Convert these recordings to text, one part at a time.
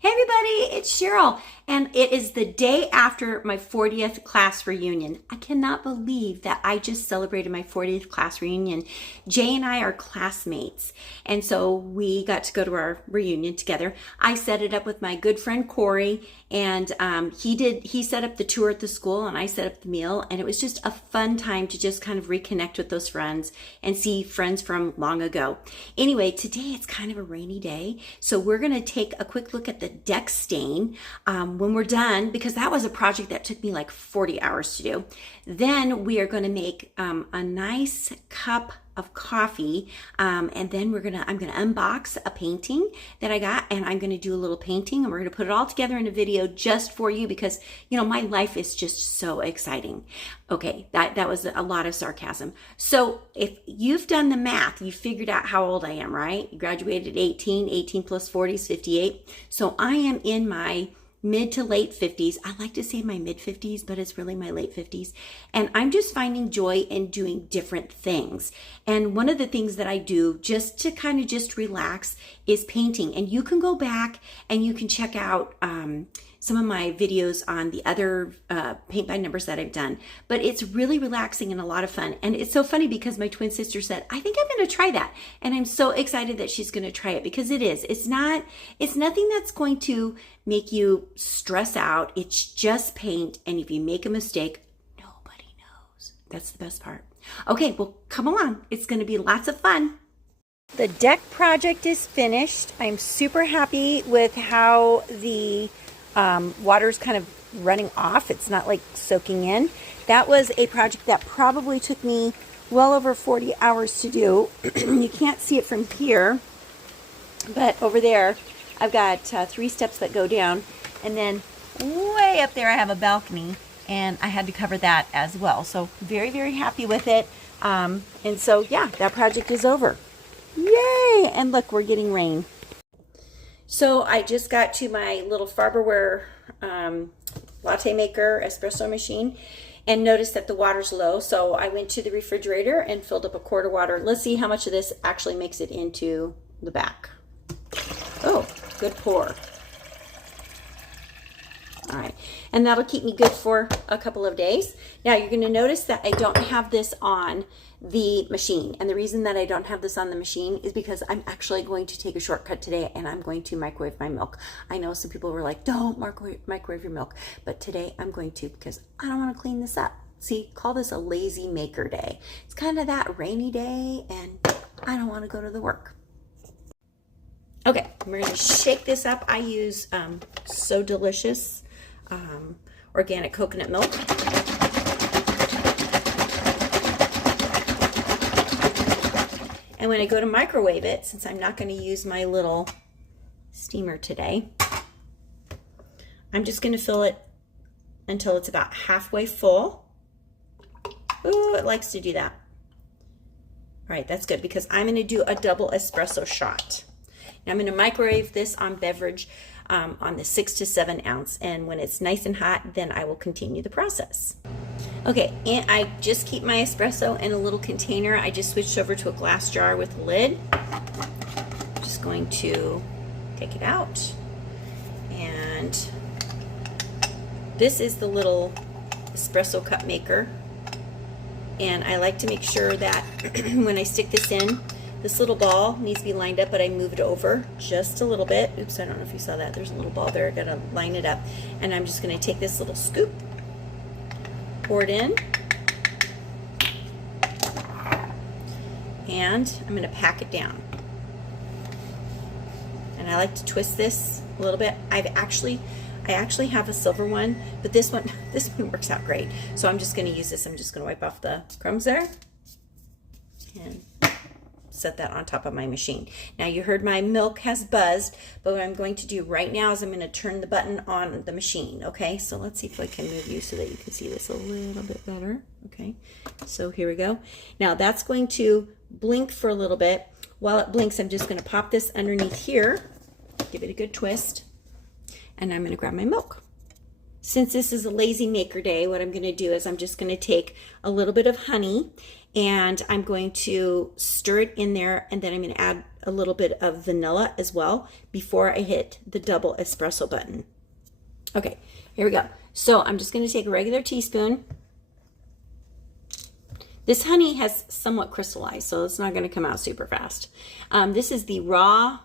Hey everybody, it's Cheryl, and it is the day after my 40th class reunion. I cannot believe that I just celebrated my 40th class reunion. Jay and I are classmates, and so we got to go to our reunion together. I set it up with my good friend Corey, and he set up the tour at the school, and I set up the meal, and it was just a fun time to just kind of reconnect with those friends and see friends from long ago. Anyway, today it's kind of a rainy day, so we're going to take a quick look at the deck stain when we're done, because that was a project that took me like 40 hours to do. Then we are going to make a nice cup of coffee, and then I'm gonna unbox a painting that I got, and I'm gonna do a little painting, and we're gonna put it all together in a video just for you, because my life is just so exciting. Okay, that was a lot of sarcasm. So if you've done the math, you figured out how old I am, right? You graduated at 18 plus 40 is 58. So I am in my mid to late 50s. I like to say my mid 50s, but it's really my late 50s. And I'm just finding joy in doing different things. And one of the things that I do just to kind of just relax is painting. And you can go back and you can check out some of my videos on the other paint by numbers that I've done. But it's really relaxing and a lot of fun. And it's so funny because my twin sister said, I think I'm going to try that. And I'm so excited that she's going to try it, because it is. It's nothing that's going to make you stress out. It's just paint. And if you make a mistake, nobody knows. That's the best part. Okay, well, come along. It's going to be lots of fun. The deck project is finished. I'm super happy with how the water's kind of running off. It's not like soaking in. That was a project that probably took me well over 40 hours to do. You can't see it from here, but over there I've got 3 steps that go down, and then way up there I have a balcony, and I had to cover that as well. So very, very happy with it. And so yeah, that project is over. Yay! And look, we're getting rain. So I just got to my little Farberware latte maker espresso machine and noticed that the water's low. So I went to the refrigerator and filled up a quart of water. Let's see how much of this actually makes it into the back. Oh, good pour. All right, and that'll keep me good for a couple of days. Now you're going to notice that I don't have this on the machine, and the reason that I don't have this on the machine is because I'm actually going to take a shortcut today, and I'm going to microwave my milk. I know some people were like, don't microwave your milk, but today I'm going to, because I don't want to clean this up. See, call this a lazy maker day. It's kind of that rainy day, and I don't want to go to the work. Okay, we're going to shake this up. I use So Delicious organic coconut milk. And when I go to microwave it, since I'm not going to use my little steamer today, I'm just going to fill it until it's about halfway full. Ooh, it likes to do that. All right, that's good, because I'm going to do a double espresso shot. Now I'm going to microwave this on beverage on the 6 to 7 ounce, and when it's nice and hot, then I will continue the process. Okay, and I just keep my espresso in a little container. I just switched over to a glass jar with a lid. I'm just going to take it out, and this is the little espresso cup maker, and I like to make sure that when I stick this in, this little ball needs to be lined up, but I moved over just a little bit. Oops, I don't know if you saw that. There's a little ball there. I gotta line it up. And I'm just gonna take this little scoop, pour it in, and I'm gonna pack it down. And I like to twist this a little bit. I actually have a silver one, but this one works out great. So I'm just gonna use this. I'm just gonna wipe off the crumbs there and set that on top of my machine. Now you heard my milk has buzzed, but what I'm going to do right now is I'm going to turn the button on the machine. Okay, so let's see if I can move you so that you can see this a little bit better. Okay, so here we go. Now that's going to blink for a little bit. While it blinks, I'm just going to pop this underneath here, give it a good twist, and I'm going to grab my milk. Since this is a lazy maker day, what I'm going to do is I'm just going to take a little bit of honey, and I'm going to stir it in there, and then I'm going to add a little bit of vanilla as well before I hit the double espresso button. Okay, here we go. So I'm just going to take a regular teaspoon. This honey has somewhat crystallized, so it's not going to come out super fast. This is the Raw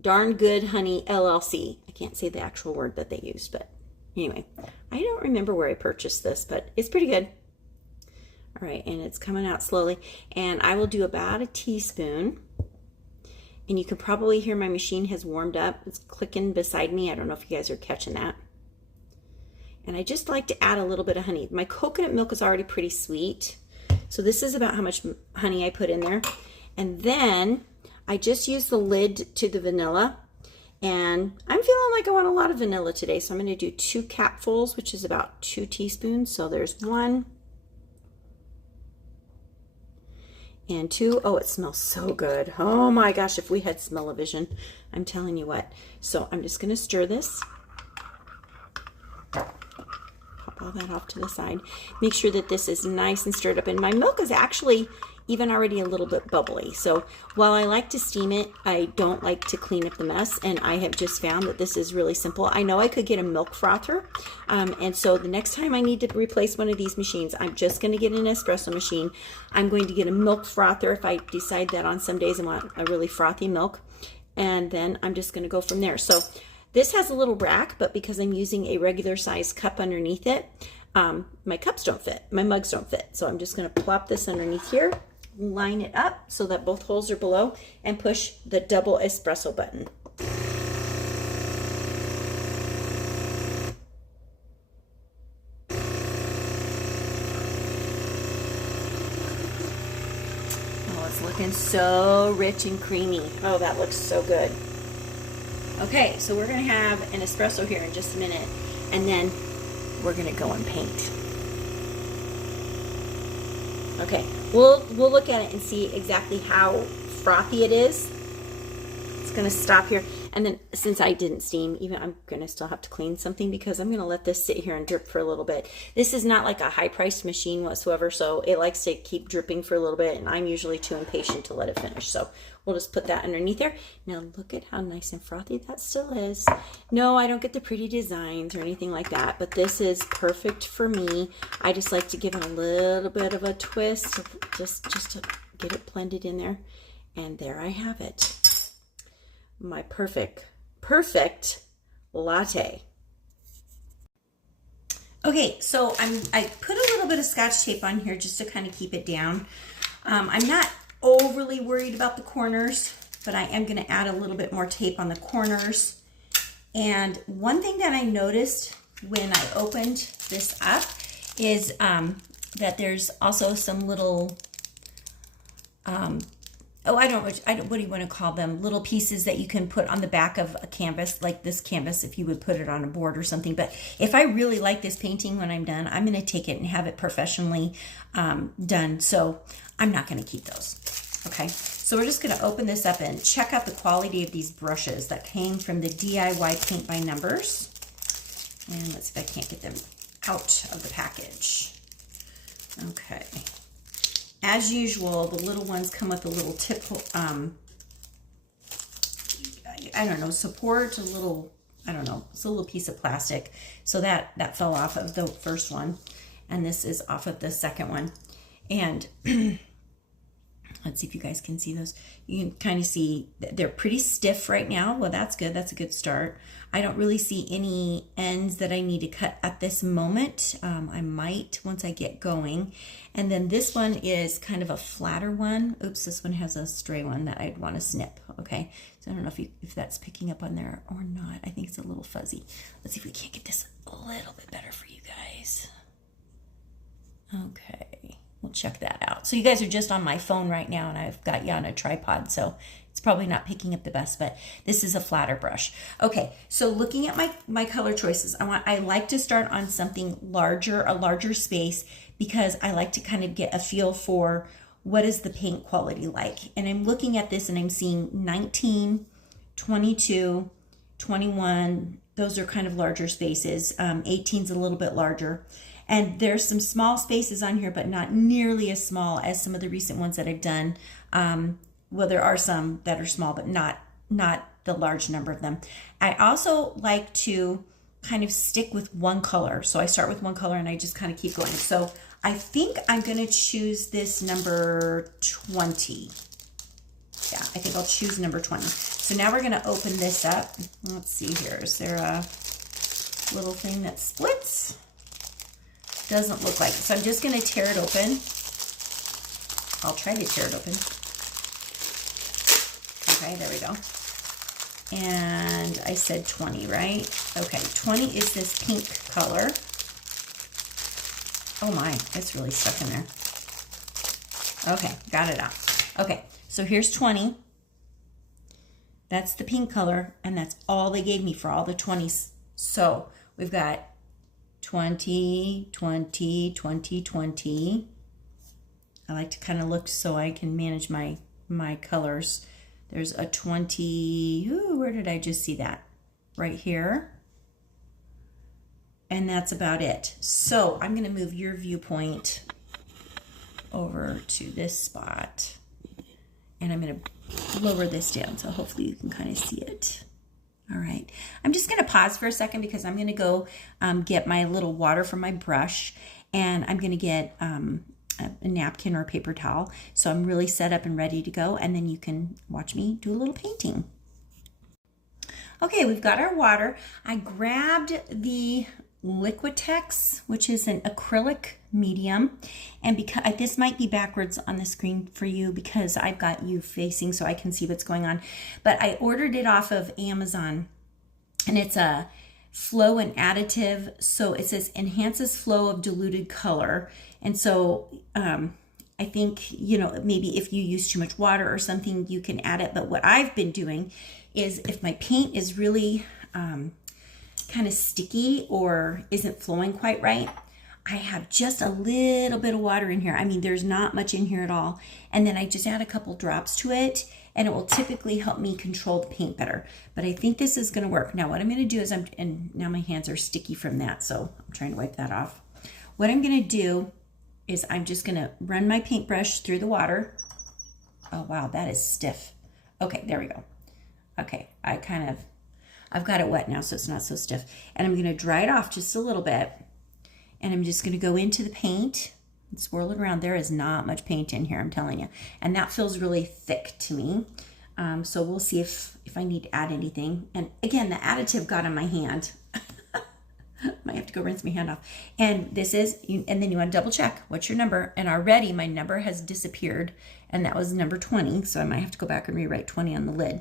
Darn Good Honey LLC. I can't say the actual word that they used, but anyway, I don't remember where I purchased this, but it's pretty good. All right, and it's coming out slowly. And I will do about a teaspoon. And you can probably hear my machine has warmed up. It's clicking beside me. I don't know if you guys are catching that. And I just like to add a little bit of honey. My coconut milk is already pretty sweet. So this is about how much honey I put in there. And then I just use the lid to the vanilla. And I'm feeling like I want a lot of vanilla today. So I'm going to do 2 capfuls, which is about 2 teaspoons. So there's 1 and 2. Oh, it smells so good. Oh my gosh, if we had smell-o-vision, I'm telling you what. So I'm just going to stir this. Pop all that off to the side. Make sure that this is nice and stirred up. And my milk is actually even already a little bit bubbly. So while I like to steam it, I don't like to clean up the mess. And I have just found that this is really simple. I know I could get a milk frother. And so the next time I need to replace one of these machines, I'm just going to get an espresso machine. I'm going to get a milk frother if I decide that on some days I want a really frothy milk. And then I'm just going to go from there. So this has a little rack, but because I'm using a regular size cup underneath it, my cups don't fit, my mugs don't fit. So I'm just going to plop this underneath here, line it up so that both holes are below, and push the double espresso button. Oh, it's looking so rich and creamy. Oh, that looks so good. Okay, so we're going to have an espresso here in just a minute, and then we're going to go and paint. Okay, we'll look at it and see exactly how frothy it is. It's going to stop here. And then since I didn't steam, even I'm going to still have to clean something because I'm going to let this sit here and drip for a little bit. This is not like a high-priced machine whatsoever, so it likes to keep dripping for a little bit, and I'm usually too impatient to let it finish. So we'll just put that underneath there. Now look at how nice and frothy that still is. No, I don't get the pretty designs or anything like that, but this is perfect for me. I just like to give it a little bit of a twist, just to get it blended in there. And there I have it. My perfect latte. Okay, so I put a little bit of Scotch tape on here just to kind of keep it down. I'm not overly worried about the corners, but I am going to add a little bit more tape on the corners. And one thing that I noticed when I opened this up is that there's also some little what do you want to call them? Little pieces that you can put on the back of a canvas, like this canvas, if you would put it on a board or something. But if I really like this painting when I'm done, I'm going to take it and have it professionally done. So I'm not going to keep those. Okay, so we're just going to open this up and check out the quality of these brushes that came from the DIY Paint by Numbers. And let's see if I can't get them out of the package. Okay. As usual, the little ones come with a little tip, I don't know, support, it's a little piece of plastic. So that fell off of the first one, and this is off of the second one. And let's see if you guys can see those. You can kind of see that they're pretty stiff right now. Well, that's good. That's a good start. I don't really see any ends that I need to cut at this moment. I might once I get going. And then this one is kind of a flatter one. Oops, this one has a stray one that I'd want to snip. Okay, so I don't know if that's picking up on there or not. I think it's a little fuzzy. Let's see if we can't get this a little bit better for you guys. Okay, we'll check that out. So you guys are just on my phone right now, and I've got you on a tripod, so it's probably not picking up the best, but this is a flatter brush. Okay, so looking at my color choices, I like to start on something larger, a larger space, because I like to kind of get a feel for what is the paint quality like. And I'm looking at this and I'm seeing 19, 22, 21, those are kind of larger spaces. 18's a little bit larger. And there's some small spaces on here, but not nearly as small as some of the recent ones that I've done well, there are some that are small, but not the large number of them. I also like to kind of stick with one color. So I start with one color and I just kind of keep going. So I think I'm going to choose this number 20. Yeah, I think I'll choose number 20. So now we're going to open this up. Let's see here. Is there a little thing that splits? Doesn't look like it. So I'm just going to tear it open. I'll try to tear it open. Okay, there we go. And I said 20, right? Okay, 20 is this pink color. Oh my, it's really stuck in there. Okay, got it out. Okay, so here's 20. That's the pink color, and that's all they gave me for all the 20s. So we've got 20, 20, 20, 20. I like to kind of look so I can manage my colors. There's a 20, ooh, where did I just see that? Right here. And that's about it. So I'm going to move your viewpoint over to this spot. And I'm going to lower this down so hopefully you can kind of see it. All right. I'm just going to pause for a second because I'm going to go get my little water from my brush. And I'm going to get a napkin or a paper towel. So I'm really set up and ready to go. And then you can watch me do a little painting. Okay, we've got our water. I grabbed the Liquitex, which is an acrylic medium. And because this might be backwards on the screen for you because I've got you facing so I can see what's going on. But I ordered it off of Amazon and it's a flow and additive. So it says enhances flow of diluted color. And so I think, you know, maybe if you use too much water or something, you can add it. But what I've been doing is if my paint is really kind of sticky or isn't flowing quite right, I have just a little bit of water in here. I mean, there's not much in here at all. And then I just add a couple drops to it and it will typically help me control the paint better. But I think this is going to work. Now what I'm going to do is and now my hands are sticky from that, so I'm trying to wipe that off. What I'm going to do is I'm just going to run my paintbrush through the water. Oh wow, that is stiff. Okay, there we go. Okay, I've got it wet now so it's not so stiff. And I'm going to dry it off just a little bit. And I'm just going to go into the paint and swirl it around. There is not much paint in here, I'm telling you. And that feels really thick to me. So we'll see if I need to add anything. And again, the additive got on my hand. Might have to go rinse my hand off. And this is, and then you want to double check. What's your number? And already my number has disappeared. And that was number 20. So I might have to go back and rewrite 20 on the lid.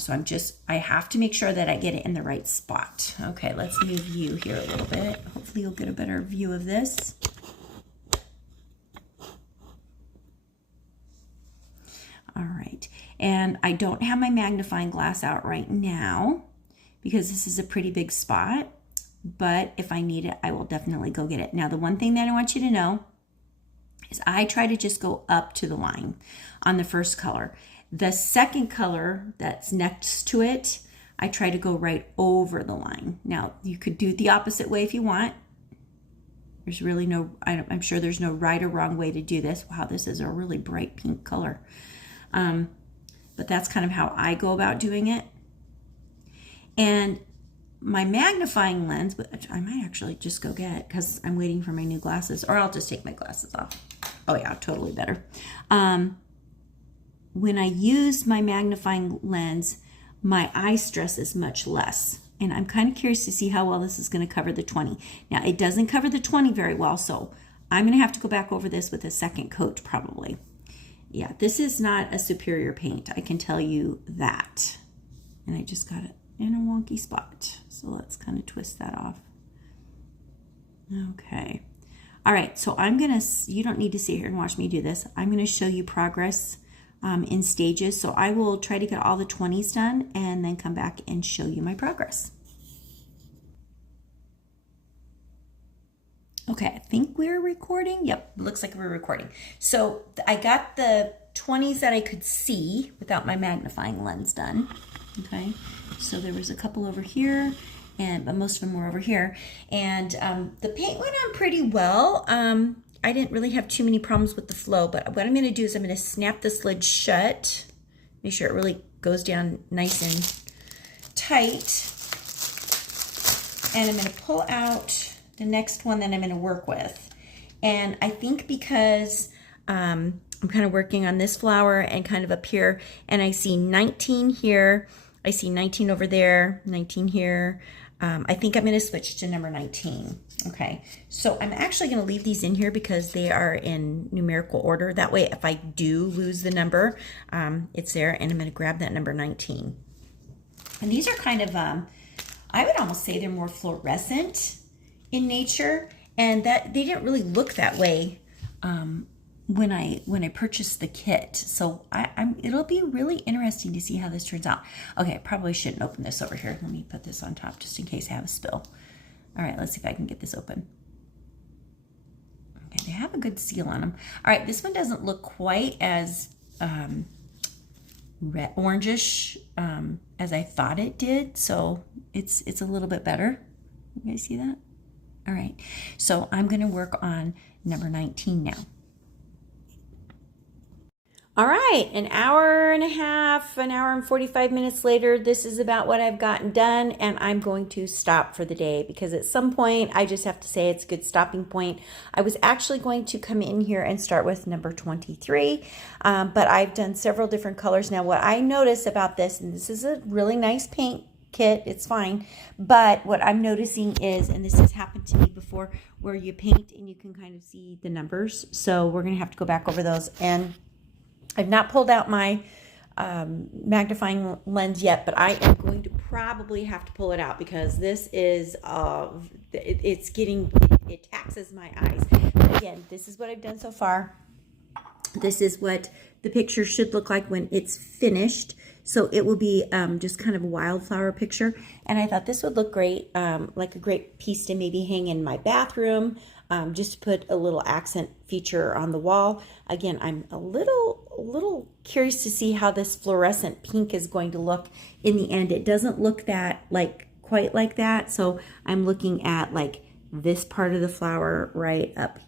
So I have to make sure that I get it in the right spot. Okay, let's move you here a little bit. Hopefully you'll get a better view of this. All right. And I don't have my magnifying glass out right now because this is a pretty big spot. But if I need it, I will definitely go get it. Now, the one thing that I want you to know is I try to just go up to the line on the first color. The second color that's next to it, I try to go right over the line. Now, you could do it the opposite way if you want. There's really no, I'm sure there's no right or wrong way to do this. Wow, this is a really bright pink color. But that's kind of how I go about doing it. And my magnifying lens, which I might actually just go get because I'm waiting for my new glasses, or I'll just take my glasses off. Oh yeah, totally better. When I use my magnifying lens, my eye stress is much less. And I'm kind of curious to see how well this is going to cover the 20. Now, it doesn't cover the 20 very well, so I'm going to have to go back over this with a second coat probably. Yeah, this is not a superior paint. I can tell you that. And I just got it in a wonky spot. So let's kind of twist that off. Okay. All right, so I'm going to, you don't need to sit here and watch me do this. I'm going to show you progress in stages. So I will try to get all the 20s done and then come back and show you my progress. Okay, I think we're recording. Yep, looks like we're recording. So I got the 20s that I could see without my magnifying lens done. Okay, so there was a couple over here, but most of them were over here. And the paint went on pretty well. I didn't really have too many problems with the flow, but what I'm going to do is I'm going to snap this lid shut, make sure it really goes down nice and tight, and I'm going to pull out the next one that I'm going to work with. And I think because I'm kind of working on this flower and kind of up here, and I see 19 here, I see 19 over there, 19 here. I think I'm going to switch to number 19. Okay, so I'm actually going to leave these in here because they are in numerical order. That way, if I do lose the number, it's there, and I'm going to grab that number 19. And these are kind of, I would almost say they're more fluorescent in nature, and that they didn't really look that way when I purchased the kit. So it'll be really interesting to see how this turns out. Okay, I probably shouldn't open this over here. Let me put this on top just in case I have a spill. All right, let's see if I can get this open. Okay, they have a good seal on them. All right, this one doesn't look quite as red, orangish as I thought it did, so it's a little bit better. You guys see that? All right, so I'm going to work on number 19 now. All right, an hour and a half, an hour and 45 minutes later, this is about what I've gotten done, and I'm going to stop for the day because at some point, I just have to say it's a good stopping point. I was actually going to come in here and start with number 23, but I've done several different colors. Now, what I notice about this, and this is a really nice paint kit, it's fine, but what I'm noticing is, and this has happened to me before, where you paint and you can kind of see the numbers, so we're going to have to go back over those. And I've not pulled out my magnifying lens yet, but I am going to probably have to pull it out because this is, it taxes my eyes. But again, this is what I've done so far. This is what the picture should look like when it's finished. So it will be just kind of a wildflower picture. And I thought this would look great, like a great piece to maybe hang in my bathroom, just to put a little accent feature on the wall. Again, I'm a little curious to see how this fluorescent pink is going to look in the end. It doesn't look that quite like that. So I'm looking at like this part of the flower right up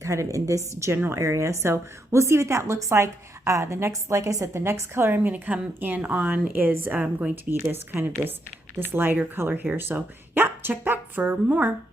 kind of in this general area. So we'll see what that looks like. Like I said, the next color I'm going to come in on is going to be this kind of this lighter color here. So yeah, check back for more.